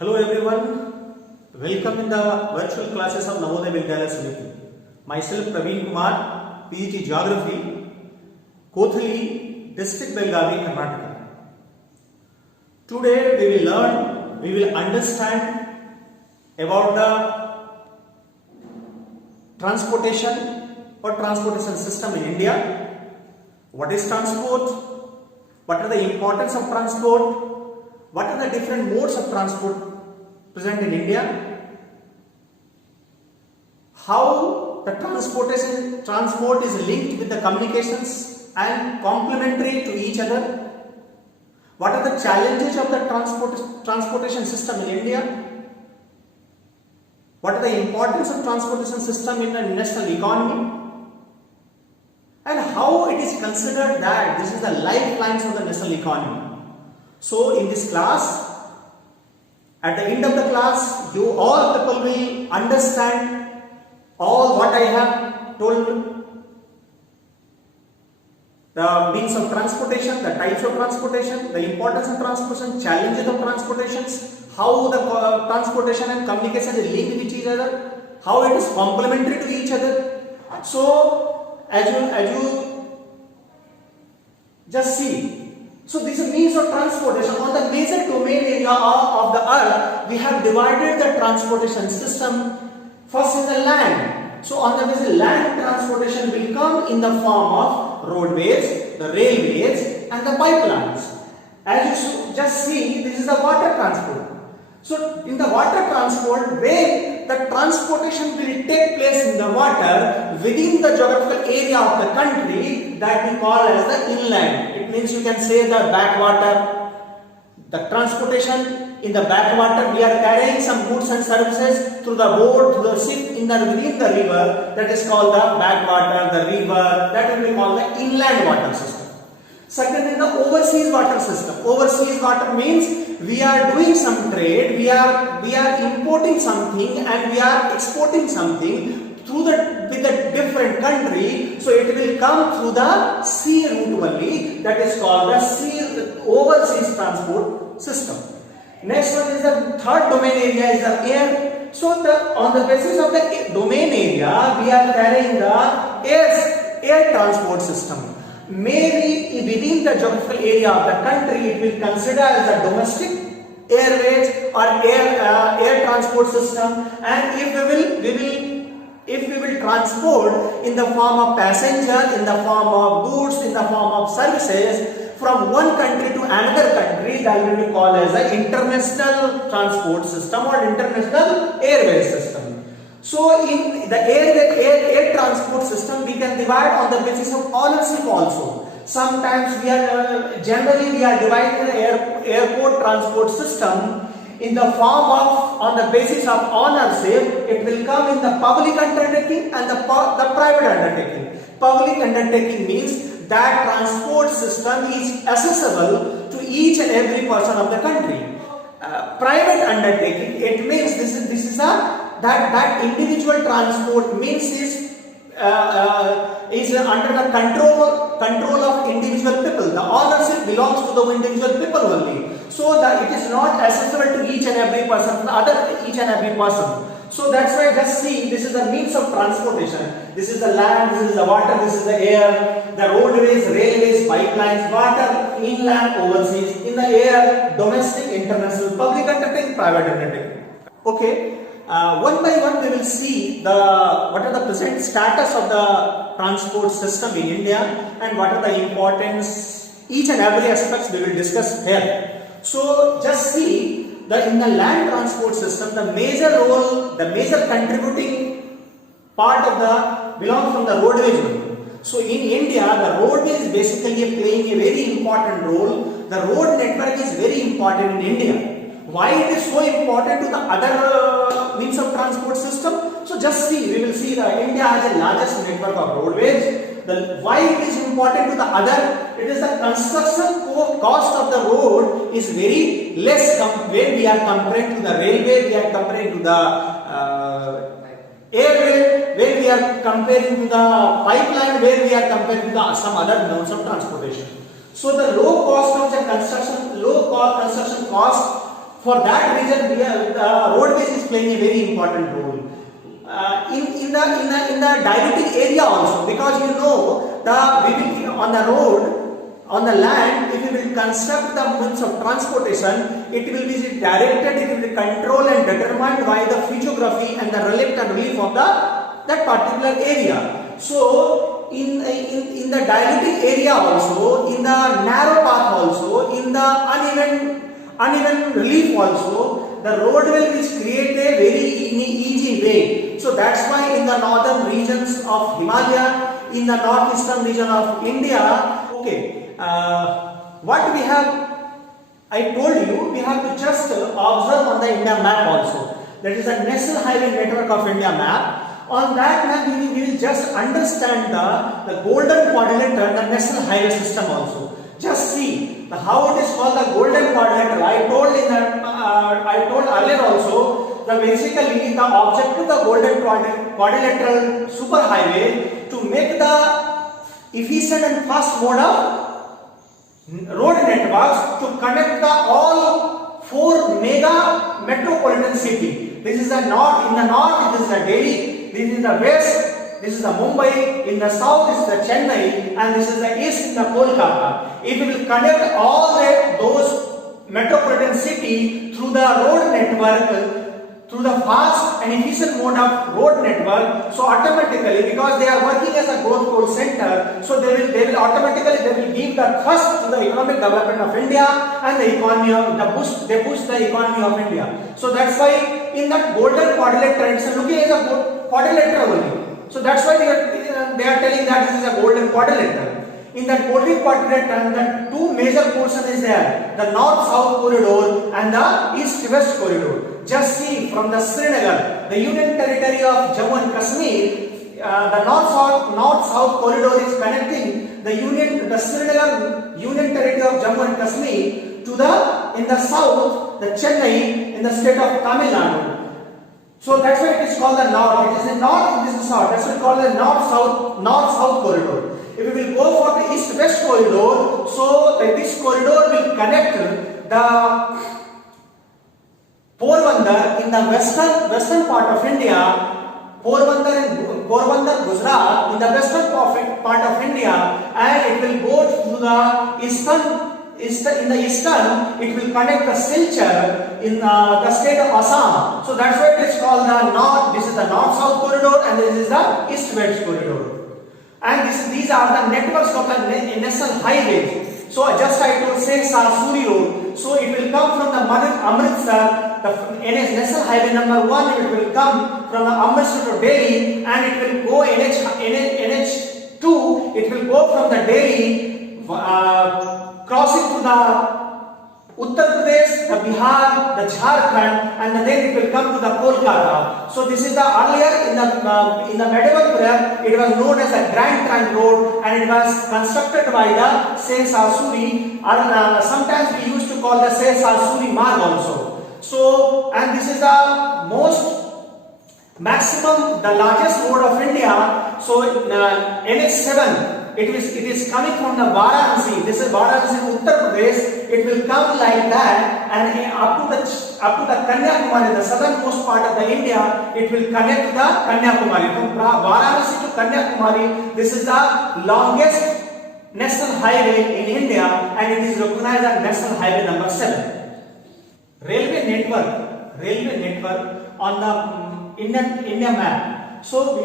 Hello everyone, welcome in the virtual classes of Navodaya Vidyalaya Samiti. Myself Praveen Kumar, PhD Geography, Kothali, District Belgavi, Karnataka. Today we will understand about the transportation or transportation system in India. What is transport? What are the importance of transport? What are the different modes of transport present in India? How the transport is linked with the communications and complementary to each other? What are the challenges of the transportation system in India? What are the importance of transportation system in the national economy? And how it is considered that this is the lifelines of the national economy? So in this class, at the end of the class, you all people will understand all what I have told you. The means of transportation, the types of transportation, the importance of transportation, challenges of transportations, how the transportation and communication is linked with each other, how it is complementary to each other. So as you just see, so this is means of transportation. On the major domain area of the earth, we have divided the transportation system first in the land. So on the basis, land transportation will come in the form of roadways, the railways and the pipelines. As you just see, this is the water transport. So in the water transport, where the transportation will take place in the water within the geographical area of the country, that we call as the inland. It means you can say the backwater. The transportation in the backwater, we are carrying some goods and services through the boat, through the ship within the river. That is called the backwater, the river. That will be called the inland water system. Second is the overseas water system. Overseas water means we are doing some trade, we are importing something and we are exporting something with a different country. So it will come through the sea route only. That is called the overseas transport system. Next one is the third domain area is the air. So on the basis of the domain area, we are carrying the air transport system. Maybe within the geographical area of the country, it will consider as a domestic airways or air transport system. And if we will transport in the form of passenger, in the form of goods, in the form of services from one country to another country, that will be called as the international transport system or international airway system. So in the air transport system, we can divide on the basis of ownership also. Sometimes generally we are dividing the airport transport system in the form of, on the basis of ownership. It will come in the public undertaking and the private undertaking. Public undertaking means that transport system is accessible to each and every person of the country. Private undertaking, it means this is that individual transport means is under the control of individual people. The ownership belongs to the individual people only. So that it is not accessible to each and every person, each and every person. So that's why just see, this is the means of transportation. This is the land, this is the water, this is the air, the roadways, railways, pipelines, water, inland, overseas, in the air, domestic, international, public undertaking, private undertaking. Okay. One by one we will see what are the present status of the transport system in India and what are the importance, each and every aspects we will discuss here. So just see, in the land transport system, the major contributing part belongs from the roadways. So in India, the roadway is basically playing a very important role. The road network is very important in India. Why it is so important to the other means of transport system? So just see, we will see that India has the largest network of roadways. Why it is important to the other? It is the construction cost of the road is very less when we are comparing to the railway, we are comparing to the airway, when we are comparing to the pipeline, where we are comparing to some other modes of transportation. So the low cost construction cost For that reason, roadways is playing a very important role. In the diabetic area also, because you know we will on the road, on the land, if we will construct the means of transportation, it will be directed, it will be controlled and determined by the physiography and the relief and relief of that particular area. So in the diabetic area also, in the narrow path also, in the uneven relief also, the roadway is created very in an easy way. So that's why in the northern regions of Himalaya, in the northeastern region of India, okay, what we have, I told you, we have to just observe on the India map also. That is the National Highway Network of India map. On that map, we will just understand the golden quadrilateral, the National Highway System also. Just see how it is called the golden quadrilateral. I told earlier also that basically the objective of the golden quadrilateral superhighway to make the efficient and fast mode of road networks to connect the all 4 mega metropolitan city. This is the north. In the north, this is the Delhi. This is the west. This is the Mumbai. In the south, this is the Chennai, and this is the east, the Kolkata. If we will connect all those metropolitan city through the road network, through the fast and efficient mode of road network, so automatically, because they are working as a growth pole center, so they will automatically give the thrust to the economic development of India and the economy of they boost the economy of India. So that's why in that golden quadrilateral, it's looking as a quadrilateral only. So that's why they are telling that this is a golden quadrilateral. In that golden quadrilateral, the 2 major portions is there: the north-south corridor and the east-west corridor. Just see from the Srinagar, the Union Territory of Jammu and Kashmir, the north-south corridor is connecting the Srinagar Union Territory of Jammu and Kashmir to in the south, the Chennai in the state of Tamil Nadu. So that's why it is called the north. It is in north, this is south. That's why it is called the north-south corridor. If we will go for the east-west corridor, so this corridor will connect the Porbandar in the western part of India, Porbandar, Gujarat in the western part of India, and it will go to the eastern. In the eastern, it will connect the Silchar in the state of Assam. So that's why it is called the north. This is the north-south corridor, and this is the east-west corridor. And these are the networks of the national highways. So just I told say Suri Road. So it will come from the Amritsar, the NH National Highway number 1. It will come from the Amritsar to Delhi, and it will go NH2. It will go from the Delhi, crossing to the Uttar Pradesh, the Bihar, the Jharkhand, and then it will come to the Kolkata. So this is the earlier in the medieval period, it was known as the Grand Trunk Road, and it was constructed by the Suri. Sometimes we used to call the Suri Marg also. So, and this is the the largest road of India. So NH7. It is coming from the Varanasi. This is Varanasi, Uttar Pradesh. It will come like that, and up to the Kanyakumari, the southernmost part of the India. It will connect the Kanyakumari from Varanasi to Kanyakumari. This is the longest national highway in India, and it is recognized as National Highway number 7. Railway network on the India map. So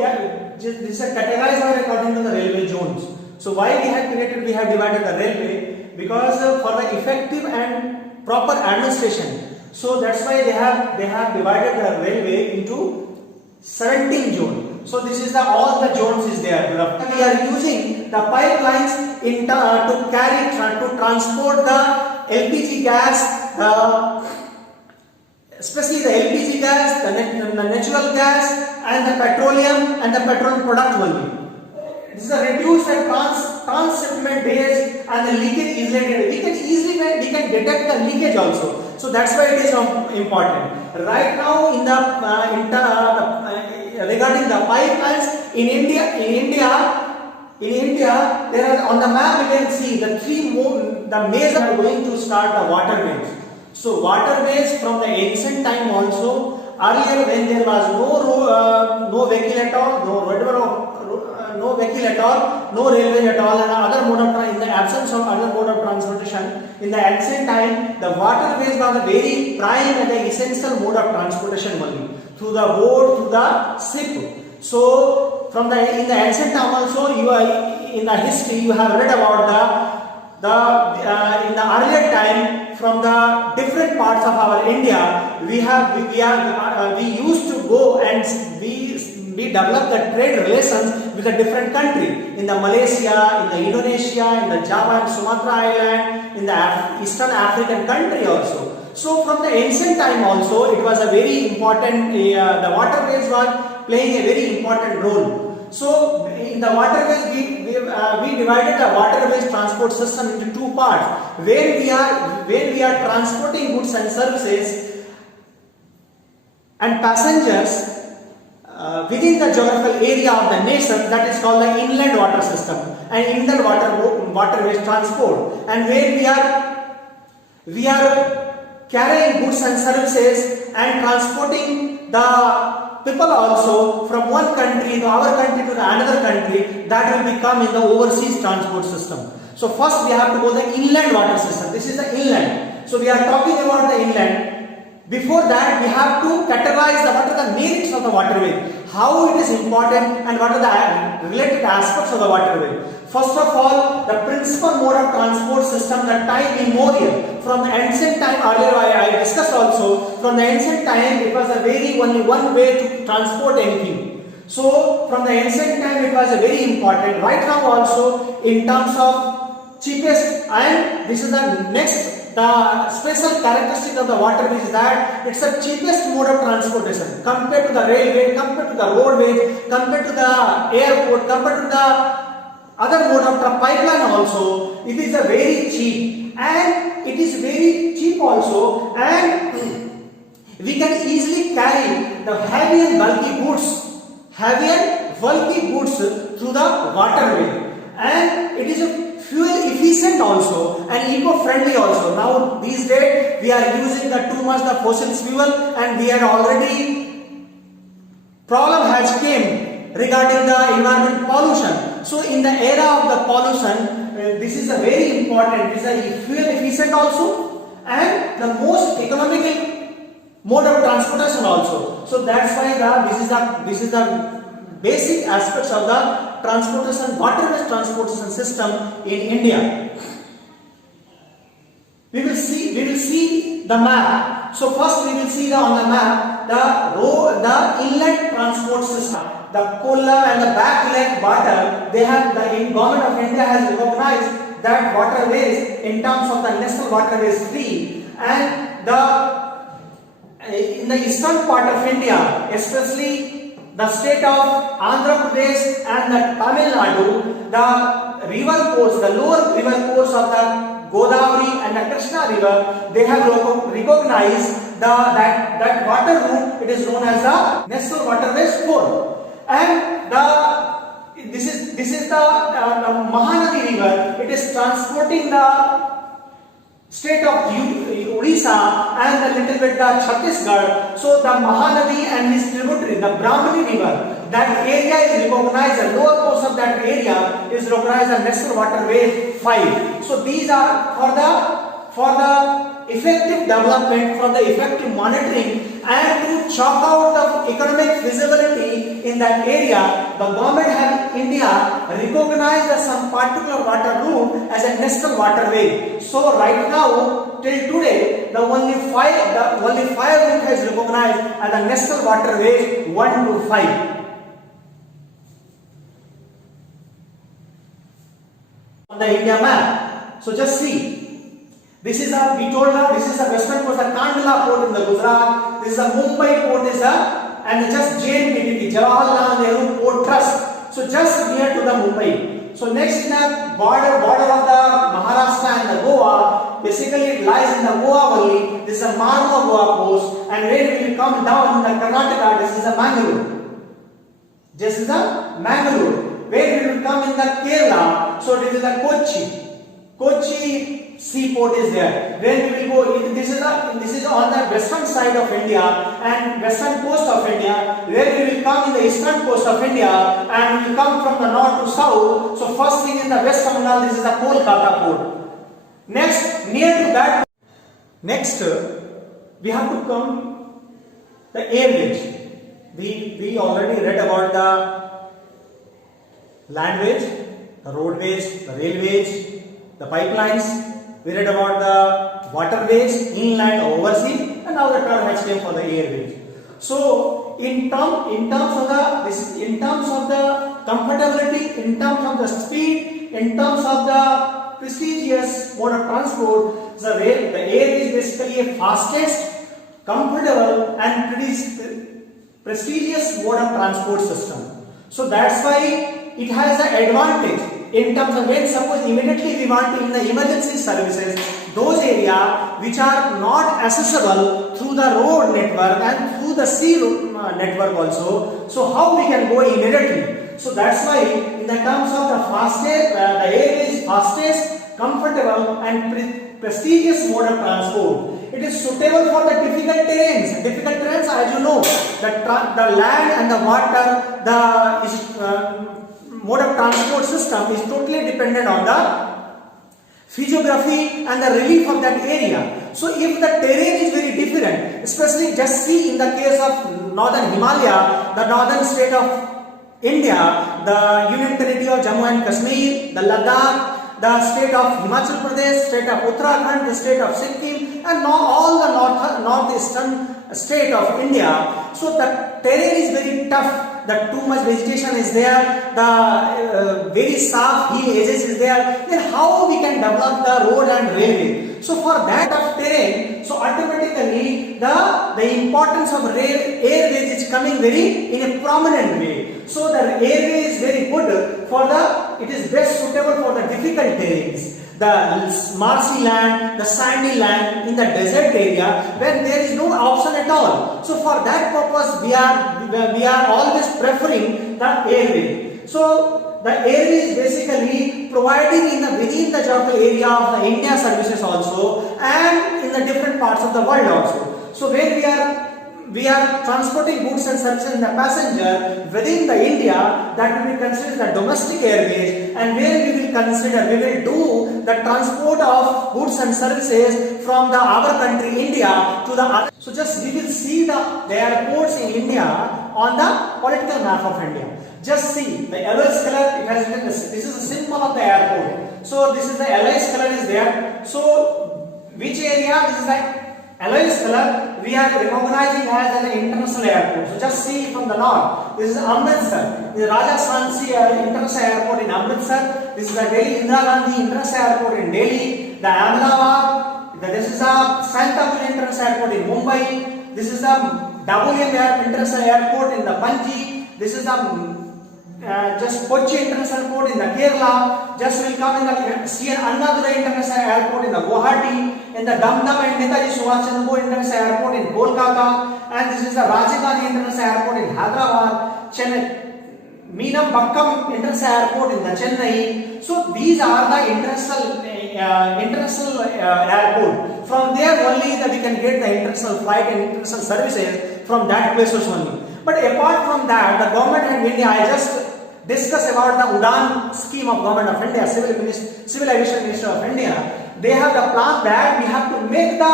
this is categorized according to the railway zones. So why we have divided the railway? Because for the effective and proper administration. So that's why they have divided the railway into 17 zones. So this is all the zones is there. We are using the pipelines to transport the LPG gas, especially the LPG gas, the natural gas, and the petroleum and the petroleum product only. This is a reduced and trans-shipment days, and the leakage is easily we can detect the leakage also. So that's why it is important. Right now regarding the pipelines in India, there are on the map you can see the major are going to start the waterways. So waterways from the ancient time also, earlier when there was no vehicle at all, no vehicle at all, no railway at all, and other mode of in the absence of other mode of transportation, in the ancient time, the waterways were the very prime and the essential mode of transportation only, through the boat, through the ship. So from the in the ancient time also, you are in the history you have read about in the earlier time, from the different parts of our India, we used to go and we developed the trade relations with a different country, in the Malaysia, in the Indonesia, in the Java and Sumatra Island, in the Eastern African country also. So from the ancient time also, it was a very important, the waterways were playing a very important role. So in the waterways, we divided the waterways transport system into two parts. When we are transporting goods and services and passengers within the geographical area of the nation, that is called the inland water system and inland waterways transport. And where we are carrying goods and services and transporting the people also from one country to our country to the another country, that will become in the overseas transport system. So first we have to go the inland water system. This is the inland. So we are talking about the inland. Before that, we have to categorize what are the merits of the waterway, how it is important, and what are the related aspects of the waterway. First of all, the principal mode of transport system, the time immemorial, from the ancient time, earlier I discussed also, from the ancient time it was only one way to transport anything. So from the ancient time it was a very important. Right now also, in terms of cheapest, and this is the next, the special characteristic of the waterway is that it's the cheapest mode of transportation compared to the railway, compared to the roadway, compared to the airport, compared to the other mode of pipeline also. It is a very cheap, and it is very cheap also, and we can easily carry the heavy and bulky goods through the waterway, and it is a fuel efficient also and eco-friendly also. Now these days we are using too much the fossil fuel, and we are already problem has came regarding the environment pollution. So in the era of the pollution, this is a very important. This is a fuel efficient also and the most economical mode of transportation also. So that's why this is the basic aspects of the transportation, waterways transportation system in India. We will see the map. So first we will see on the map the inland transport system. The Kollam and the back lake water, the government of India has recognized that waterways in terms of the national waterways free, and in the eastern part of India, especially the state of Andhra Pradesh and the Tamil Nadu, the river course, the lower river course of the Godavari and the Krishna river, they have recognized that water route. It is known as the National Waterways 4. And this is the Mahanadi river. It is transporting the state of Odisha and a little bit the Chhattisgarh. So the Mahanadi and his tributary, the Brahmani river, that area is recognized, the lower course of that area is recognized as National Waterway 5. So these are for the effective development, for the effective monitoring, and to chalk out the economic feasibility in that area, the government of India recognized some particular water route as a national waterway. So right now, till today, the only five route has recognized as the national waterways 1 to 5. On the India map. So just see. This is this is the western coast, the Kandla port in the Gujarat. This is the Mumbai port and just JNPT, Jawaharlal Nehru Port Trust. So just near to the Mumbai. So next in the border of the Maharashtra and the Goa, basically it lies in the Goa Valley. This is the Margo Goa coast, and when we will come down in the Karnataka, this is the Mangalore. This is the Mangalore. When we will come in the Kerala, so this is the Kochi seaport is there. When we will go, this is this is on the western side of India and western coast of India, where we will come in the eastern coast of India and we will come from the north to south. So first thing in the West Tamil Nadu, this is the Kolkata port. Next, near to that, next we have to come the airways. We already read about the landways, the roadways, the railways, the pipelines. We read about the waterways, inland, overseas, and now the term has came for the airways. So, in terms of the comfortability, in terms of the speed, in terms of the prestigious mode of transport, the air is basically a fastest, comfortable, and prestigious mode of transport system. So that's why it has an advantage in terms of when suppose immediately we want to in the emergency services, those areas which are not accessible through the road network and through the sea network also. So how we can go immediately? So that's why in the terms of the fastest, the air is fastest, comfortable, and prestigious mode of transport. It is suitable for the difficult terrains. Difficult terrains, as you know, the land and the water, mode of transport system is totally dependent on the physiography and the relief of that area. So if the terrain is very different, especially just see in the case of northern Himalaya, the northern state of India, the Union Territory of Jammu and Kashmir, the Ladakh, the state of Himachal Pradesh, state of Uttarakhand, the state of Sikkim, and now all the northeastern state of India. So the terrain is very tough. The too much vegetation is there, the very soft hill edges is there. Then how we can develop the road and railway? So for that of terrain, so automatically the importance of airways is coming very in a prominent way. So the airway is very good for it is best suitable for the difficult terrains. The marshy land, the sandy land in the desert area where there is no option at all. So for that purpose we are always preferring the airway. So the airway is basically providing within the geographical area of the India services also and in the different parts of the world also. So when we are transporting goods and services in the passenger within the India, that will be considered the domestic airways, and where we will do the transport of goods and services from our country India to the other. So just we will see the airports in India on the political map of India. Just see the yellowish color, it has written this is a symbol of the airport. So this is the yellowish color is there. So which area? This is the yellowish color we are recognizing as an international airport. So just see from the north. This is Amritsar. This is Raja Sansi International Airport in Amritsar. This is the Delhi Indira Gandhi International Airport in Delhi. The Ahmedabad. This is the Santapur International Airport in Mumbai. This is the Dabolim International Airport in the Panji. This is the just Kochi International Airport in the Kerala. Just will come in the CN Annadurai International Airport in the Guwahati, in the Damdam and Netaji Subhash Chandra Bose International Airport in Kolkata, and this is the Rajiv Gandhi International Airport in Hyderabad, Chennai, Meenam Bakkam International Airport in the Chennai. So these are the international airport. From there only that we can get the international flight and international services from that places only. But apart from that, the government of India, I just discuss about the UDAN scheme of government of India, Civil Aviation Ministry of India. They have the plan that we have to make the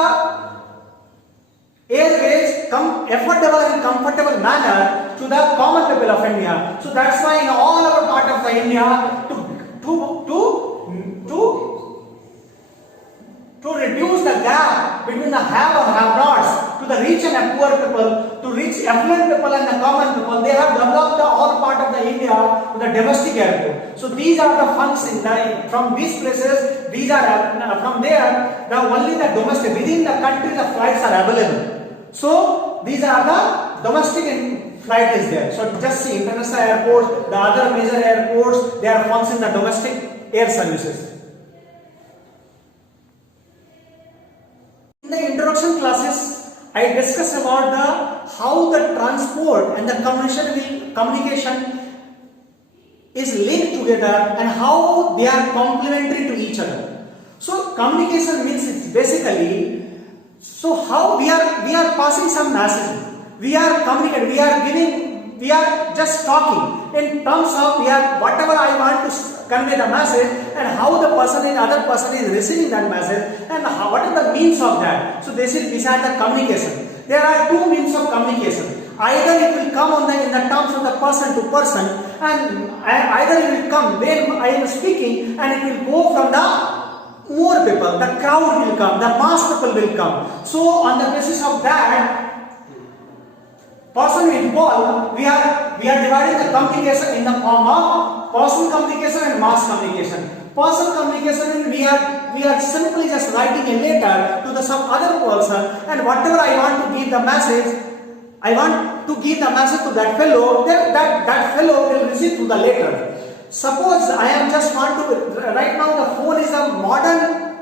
airways affordable and comfortable manner to the common people of India. So that's why in all our part of the India to reduce the gap between the have or have nots to the rich and poor people, to reach affluent people and the common people, they have developed all part of the India to the domestic airport. So these are the functions from these places. These are from there. Only the domestic within the country the flights are available. So these are the domestic flight is there. So just see international airports, the other major airports, they are functioning the domestic air services. In the introduction classes, I discussed about how the transport and the communication is linked together and how they are complementary to each other. So communication means it's basically So how we are passing some message, we are communicating, we are giving, we are just talking in terms of we are whatever I want to convey the message, and how the other person is receiving that message, and what are the means of that. So these are the communication. There are two means of communication. Either it will come in the terms of the person to person, and either it will come when I am speaking, and it will go from the more people, the crowd will come, the mass people will come. So on the basis of that, person involved, we are dividing the communication in the form of personal communication and mass communication. Personal communication, we are simply just writing a letter to some other person, and whatever I want to give the message, I want to give the message to that fellow, then that fellow will receive through the letter. Suppose I am just want to, right now the phone is a modern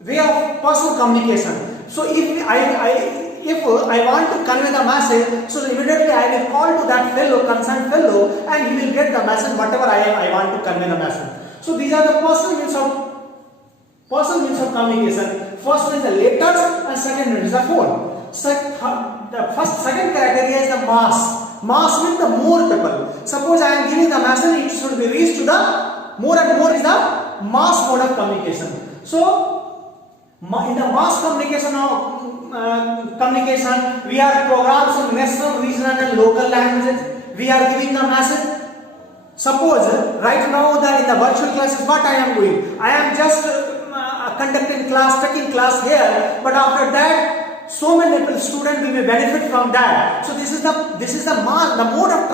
way of personal communication. So if I want to convey the message, so immediately I will call to that fellow, concerned fellow, and he will get the message, whatever I want to convey the message. So these are the personal means of communication. First one is the letters, and second one is the phone. Second criteria is the mass. Mass means the more people. Suppose I am giving the message, it should be reached to the more and more is the mass mode of communication. So in the mass communication we are programs in national, regional and local languages. We are giving the message. Suppose right now in the virtual classes, what I am doing? I am just conducting class, taking class here, but after that so many students will be benefit from that. So this is the mode of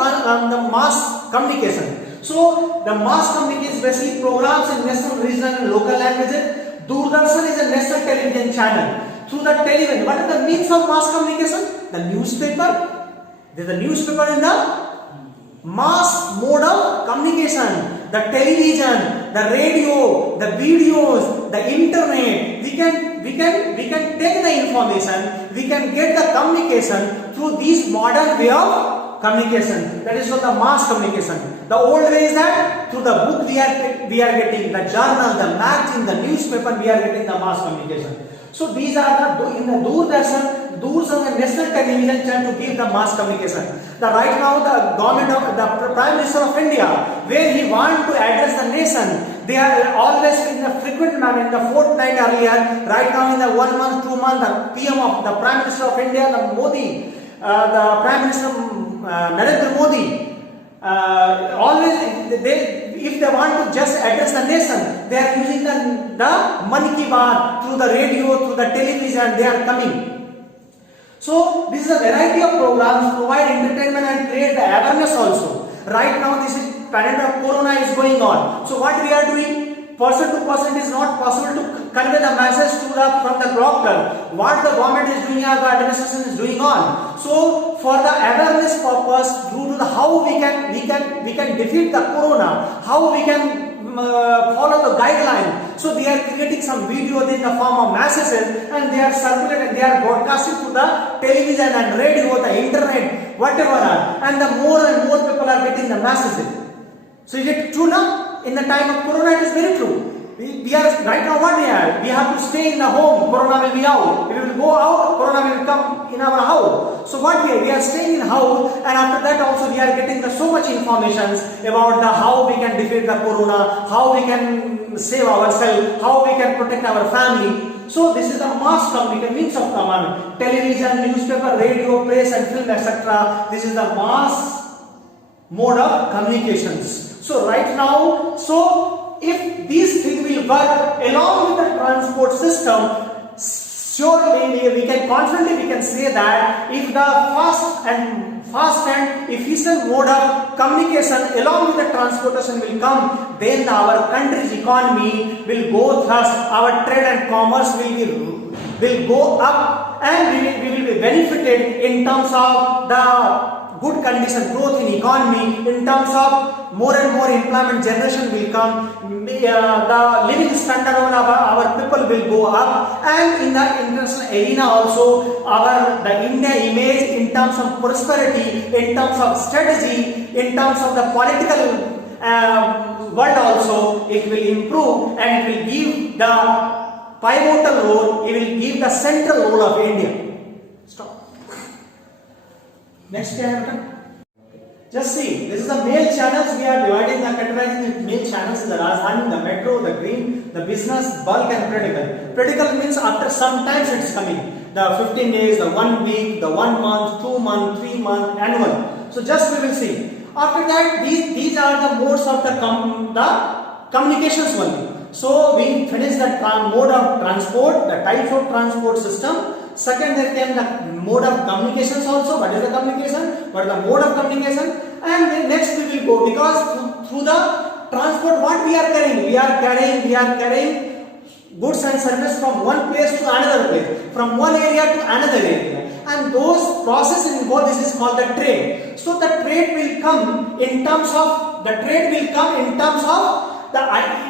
the mass communication. So the mass communication is basically programs in national, regional and local languages. Doordarshan is a national television channel. Through the television, what are the means of mass communication? The newspaper. There is a newspaper in the mass mode of communication. The television, the radio, the videos, the internet. We can take the information, we can get the communication through this modern way of communication. That is what the mass communication. The old way is that through the book we are getting, the journal, the magazine, the newspaper, we are getting the mass communication. So these are in the Doordarshan and national television channel to give the mass communication. Right now the government of the Prime Minister of India, where he want to address the nation, they are always in a frequent manner, in the fortnight earlier, right now in the 1 month, 2 months, the PM of the Prime Minister of India, the Modi, the Prime Minister Narendra Modi, always if they want to just address the nation, they are using the Mann Ki Baat through the radio, through the television, they are coming. So this is a variety of programs, provide entertainment and create the awareness also. Right now this is pandemic of corona is going on. So what we are doing, person to person, is not possible to convey the message from the doctor. What the government is doing or the administration is doing on. So for the awareness purpose, due to the how we can defeat the corona, how we can follow the guideline. So they are creating some videos in the form of messages, and they are circulated, they are broadcasting to the television and radio, the internet, whatever, and the more and more people are getting the messages. So is it true now? In the time of corona, it is very true. We are right now what we are. We have to stay in the home. Corona will be out. If we will go out, corona will come in our house. So what we are staying in house, and after that also we are getting so much information about the how we can defeat the corona, how we can save ourselves, how we can protect our family. So this is the mass communication, means of command. Television, newspaper, radio, press and film, etc. This is the mass mode of communications. So right now, if these things will work along with the transport system, surely we can confidently say that if the fast and efficient mode of communication along with the transportation will come, then our country's economy will go thus, our trade and commerce will go up, and we will be benefited in terms of the good condition, growth in economy, in terms of more and more employment generation will come, the living standard of our people will go up, and in the international arena also, the India image in terms of prosperity, in terms of strategy, in terms of the political world also, it will improve, and it will give the pivotal role. He will give the central role of India. Stop. Next chapter. Just see, this is the mail channels. We are dividing the categorizing the mail channels in the Rajdhani, the metro, the green, the business, bulk and critical. Critical means after some time it is coming. The 15 days, the 1 week, the 1 month, 2 month, 3 month, annual. So just we will see. After that, these are the modes of the communications only. So we finish the mode of transport, the types of transport system. Second, there came the mode of communications also. What is the communication? What is the mode of communication? And then next we will go, because through the transport, what we are carrying? We are carrying goods and service from one place to another place, from one area to another area. And those processes involved, this is called the trade. So the trade will come in terms of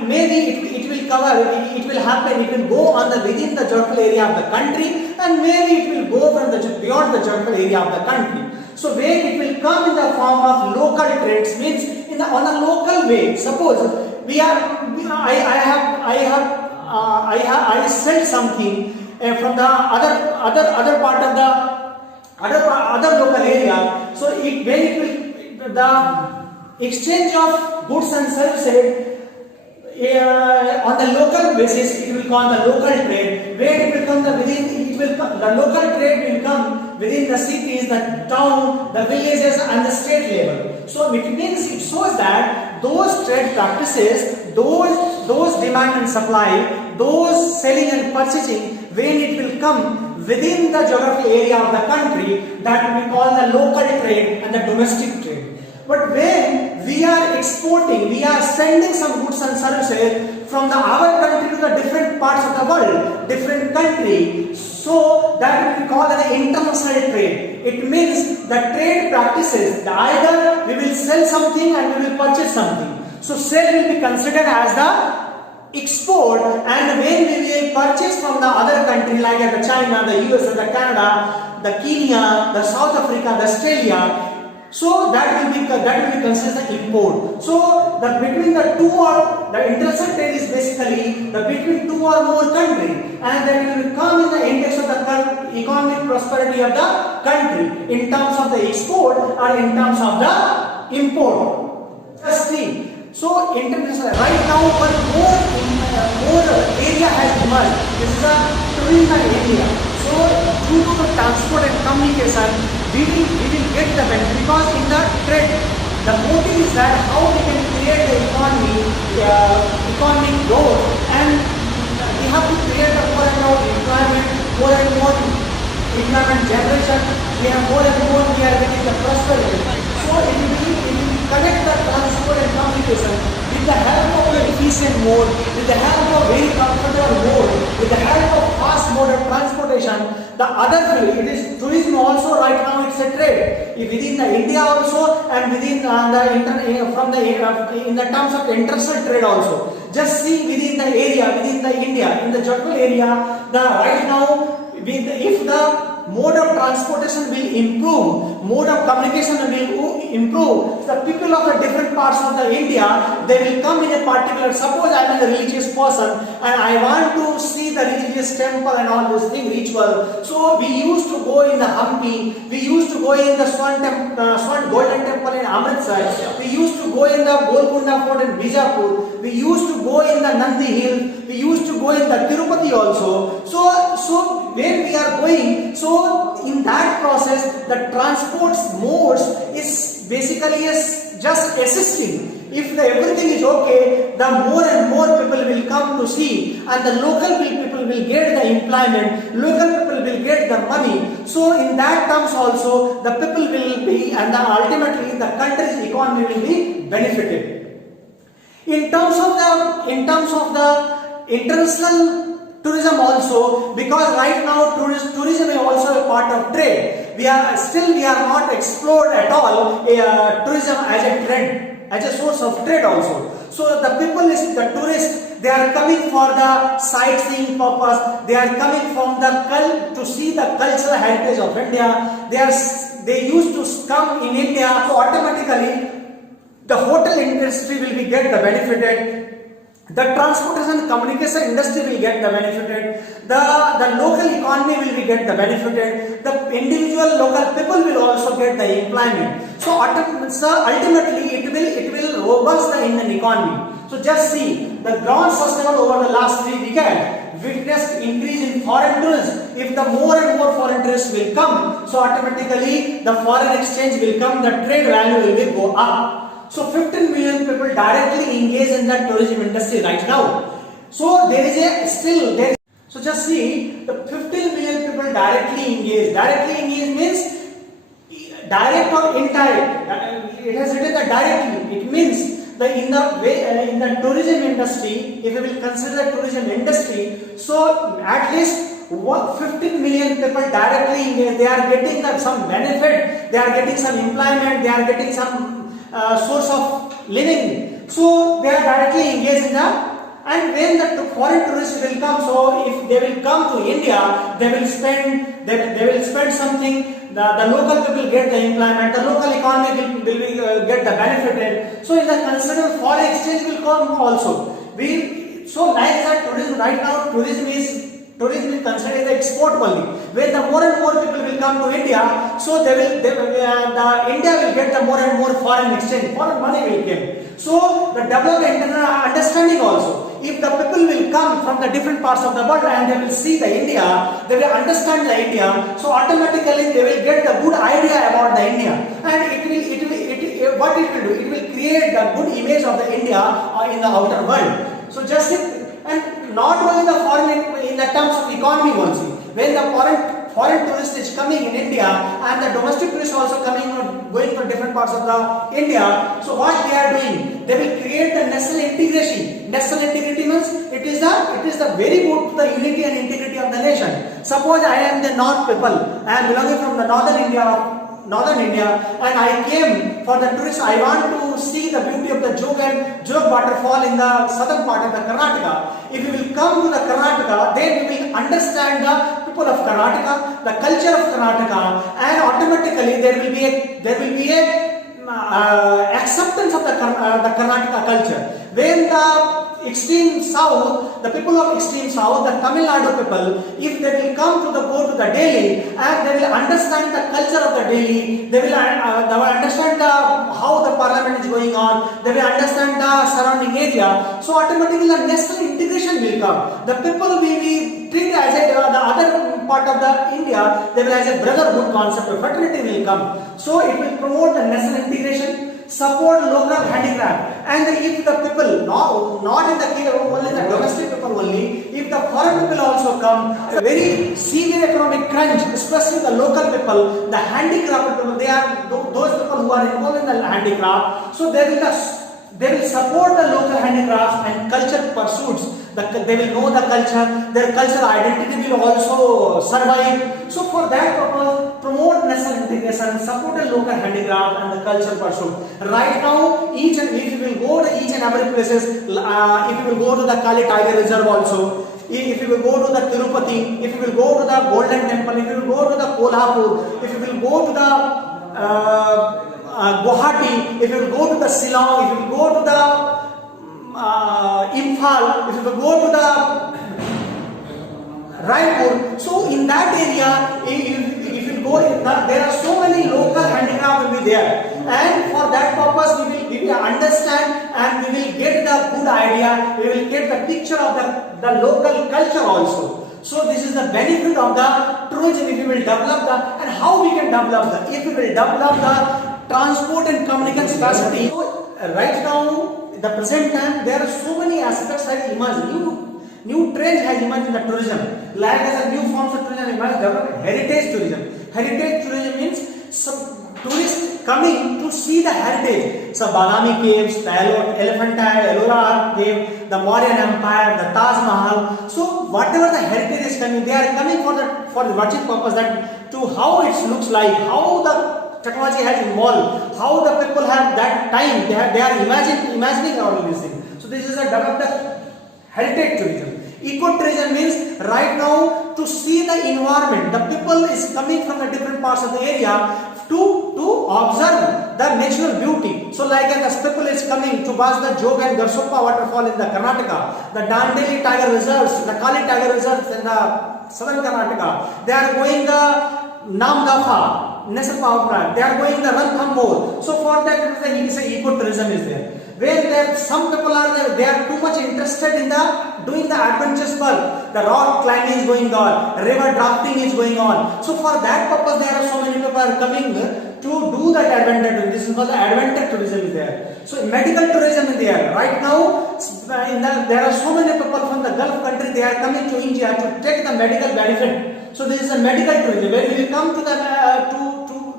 maybe it will cover, it will happen, it will go on the within the geographical area of the country, and maybe it will go from the beyond the geographical area of the country. So where it will come in the form of local trades, means on a local way. Suppose I sell something from the other part of the other local area. So the exchange of goods and services on the local basis, it will come the local trade. Where it will come the local trade will come within the cities, the town, the villages, and the state level. So it means, it shows that those trade practices, those demand and supply, those selling and purchasing, when it will come within the geographical area of the country, that will be called the local trade and the domestic trade. But when we are exporting, we are sending some goods and services from our country to the different parts of the world, different country, so that will be called an international trade. It means the trade practices, either we will sell something and we will purchase something. So sale will be considered as the export, and when we will purchase from the other country like the China, the US, the Canada, the Kenya, the South Africa, the Australia, so that will be considered the import. So between the two, or the international trade is basically the between two or more countries, and that will come in the index of the economic prosperity of the country in terms of the export or in terms of the import. Just see. So international, right now one more area has emerged. This is a tourism area. So due to the transport and communication, we will get the benefit, because in the trade, the motive is that how we can create the economic growth, and we have to create more and more employment, more and more employment generation. We have more and more, we are getting the prosperity. So if we connect the transport and communication with the help of the efficient mode, with the help of very comfortable mode, with the help of fast mode of transportation, the other field, it is tourism also. Right now it's a trade within the India also, and within in the terms of international trade also. Just see within the area, within the India, in the geographical area, right now, if the mode of transportation will improve, mode of communication will improve, the people of the different parts of the India, they will come in a particular, suppose I am a religious person and I want to see the religious temple and all those things, ritual. So we used to go in the Hampi, we used to go in the Swan Golden Temple in Amritsar, we used to go in the Golconda Fort in Bijapur, we used to go in the Nandi Hill, we used to go in the Tirupati also. So when we are going, so in that process, the transport modes is basically just assisting. If everything is okay, the more and more people will come to see, and the local people will get the employment, local people will get the money. So in that terms also, the people will be, and ultimately the country's economy will be benefited. In terms of the international tourism also, because right now tourism is also a part of trade. We are not explored at all tourism as a trend, as a source of trade also. So the tourists, they are coming for the sightseeing purpose. They are coming from to see the cultural heritage of India. They used to come in India, so automatically the hotel industry will be get the benefited. The transportation and communication industry will get the benefited, the local economy will be get the benefited, the individual local people will also get the employment. So ultimately it will robust the Indian economy. So just see, the gross sustainable over the last 3 decades witnessed increase in foreign tourism. If the more and more foreign tourists will come, so automatically the foreign exchange will come, the trade value will go up. So 15 million people directly engage in the tourism industry right now. So there is a still there. So just see, the 15 million people directly engage. Directly engage means direct or indirect. It has written that directly. It means that in the tourism industry, if we will consider the tourism industry, so at least 15 million people directly engage. They are getting some benefit. They are getting some employment. They are getting some source of living. So they are directly engaged in that. And when the foreign tourists will come, so if they will come to India, they will spend something. The local people get the employment. The local economy will get the benefit. So in the considerable foreign exchange will come also. So like that tourism right now, tourism is considered the export only. When the more and more people will come to India, so India will get the more and more foreign exchange, foreign money will come. So the development and understanding also. If the people will come from the different parts of the world and they will see the India, they will understand the India. So automatically they will get the good idea about the India, and what it will do? It will create the good image of the India in the outer world. So and not only the foreign in the terms of economy also. When the foreign tourist is coming in India and the domestic tourists also coming or going for different parts of the India, so what they are doing? They will create the national integration. National integrity means it is the very good to the unity and integrity of the nation. Suppose I am the North people, I am belonging from the Northern India, and I came for the tourists. I want to see the beauty of the Jog waterfall in the southern part of the Karnataka. If you will come to the Karnataka, then you will understand the people of Karnataka, the culture of Karnataka, and automatically there will be a acceptance of the Karnataka culture. When the extreme south, the people of extreme south, the Tamil Nadu people, if they will go to the Delhi and they will understand the culture of the Delhi, they will understand how the parliament is going on, they will understand the surrounding area. So automatically the national integration will come. The people will be treated as the other part of the India, they will as a brotherhood concept of fraternity will come. So it will promote the national integration, support local handicraft, and if the people not in the case only the domestic people only, if the foreign people also come, a very severe economic crunch, especially the local people, the handicraft people, they are those people who are involved in the handicraft, so they will support the local handicrafts and culture pursuits. They will know the culture, their cultural identity will also survive. So for that purpose, promote national integration, support the local handicraft and the culture pursuit. Right now, if you will go to each and every places, if you will go to the Kali Tiger Reserve also, if you will go to the Tirupati, if you will go to the Golden Temple, if you will go to the Kolhapur, if you will go to the Guwahati, if you will go to the Shillong, if you will go to the Imphal, if you will go to the Raipur, so in that area, if you go, there are so many local handicraft will be there, and for that purpose we will understand and we will get the good idea, we will get the picture of the local culture also. So this is the benefit of the tourism if we will develop and how we can develop if we will develop the transport and communication capacity. So right now, the present time, there are so many aspects that emerge. New trends has emerged in the tourism. Like as a new forms of tourism emerged, developed heritage tourism. Heritage tourism means some tourists coming to see the heritage. So Bagami caves, the Elephantine, Ellora cave, the Mauryan Empire, the Taj Mahal. So whatever the heritage is coming, they are coming for the watching purpose, that to how it looks like, how the technology has evolved, how the people have that time, they are imagining all these things. So this is a developed heritage tourism. Eco tourism means right now to see the environment. The people is coming from the different parts of the area to observe the natural beauty. So like the people is coming to watch the Jog and Garsoppa waterfall in the Karnataka, the Dandeli tiger reserves, the Kali tiger reserves in the southern Karnataka. They are going the Namdafa national park. They are going the Ranthambore. So for that reason, you can say ecotourism is there. Where there some people are there, they are too much interested in the doing the adventures work. The rock climbing is going on, river drafting is going on. So for that purpose, there are so many people are coming to do that adventure. This is called the adventure tourism is there. So medical tourism is there. Right now, there are so many people from the Gulf country. They are coming to India to take the medical benefit. So this is a medical tourism where we will come to the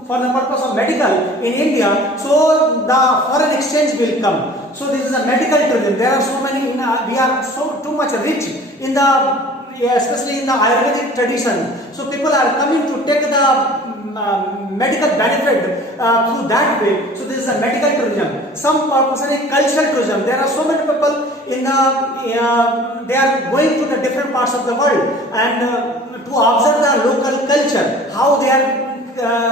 for the purpose of medical in India, so the foreign exchange will come. So this is a medical tourism. There are so many, we are so too much rich in the, especially in the Ayurvedic tradition. So people are coming to take the medical benefit through that way. So this is a medical tourism. Some purpose is cultural tourism. There are so many people in the, they are going to the different parts of the world and to observe the local culture, how they are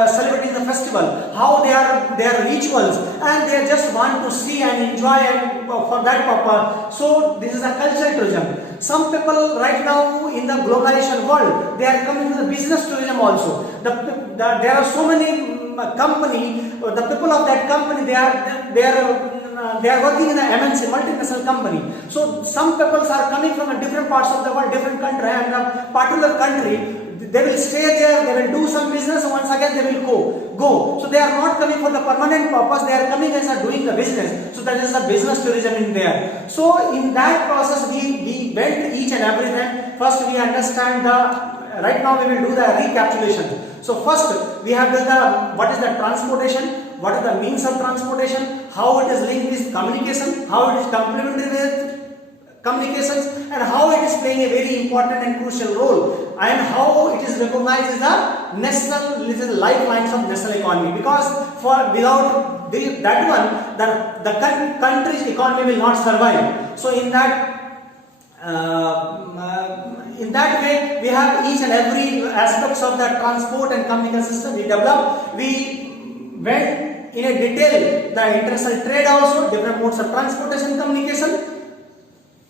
celebrating the festival, how their rituals, and they just want to see and enjoy and for that purpose. So this is a cultural tourism. Some people right now in the globalization world, they are coming to the business tourism also. There are so many company, the people of that company, they are working in an MNC, multinational company. So some people are coming from different parts of the world, different country, and a particular country. They will stay there, they will do some business, once again they will go. So they are not coming for the permanent purpose, they are coming as a doing the business. So that is the business tourism in there. So in that process, we went each and everything. First we understand right now we will do the recapitulation. So first we have what is the transportation, what are the means of transportation, how it is linked with communication, how it is complementary with communications, and how it is playing a very important and crucial role, and how it is recognized as the national lifelines of national economy. Because without that one, the country's economy will not survive. So in that way, we have each and every aspects of the transport and communication system we developed. We went in a detail the international trade also, different modes of transportation, communication.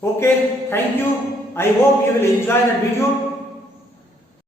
Okay, thank you. I hope you will enjoy the video.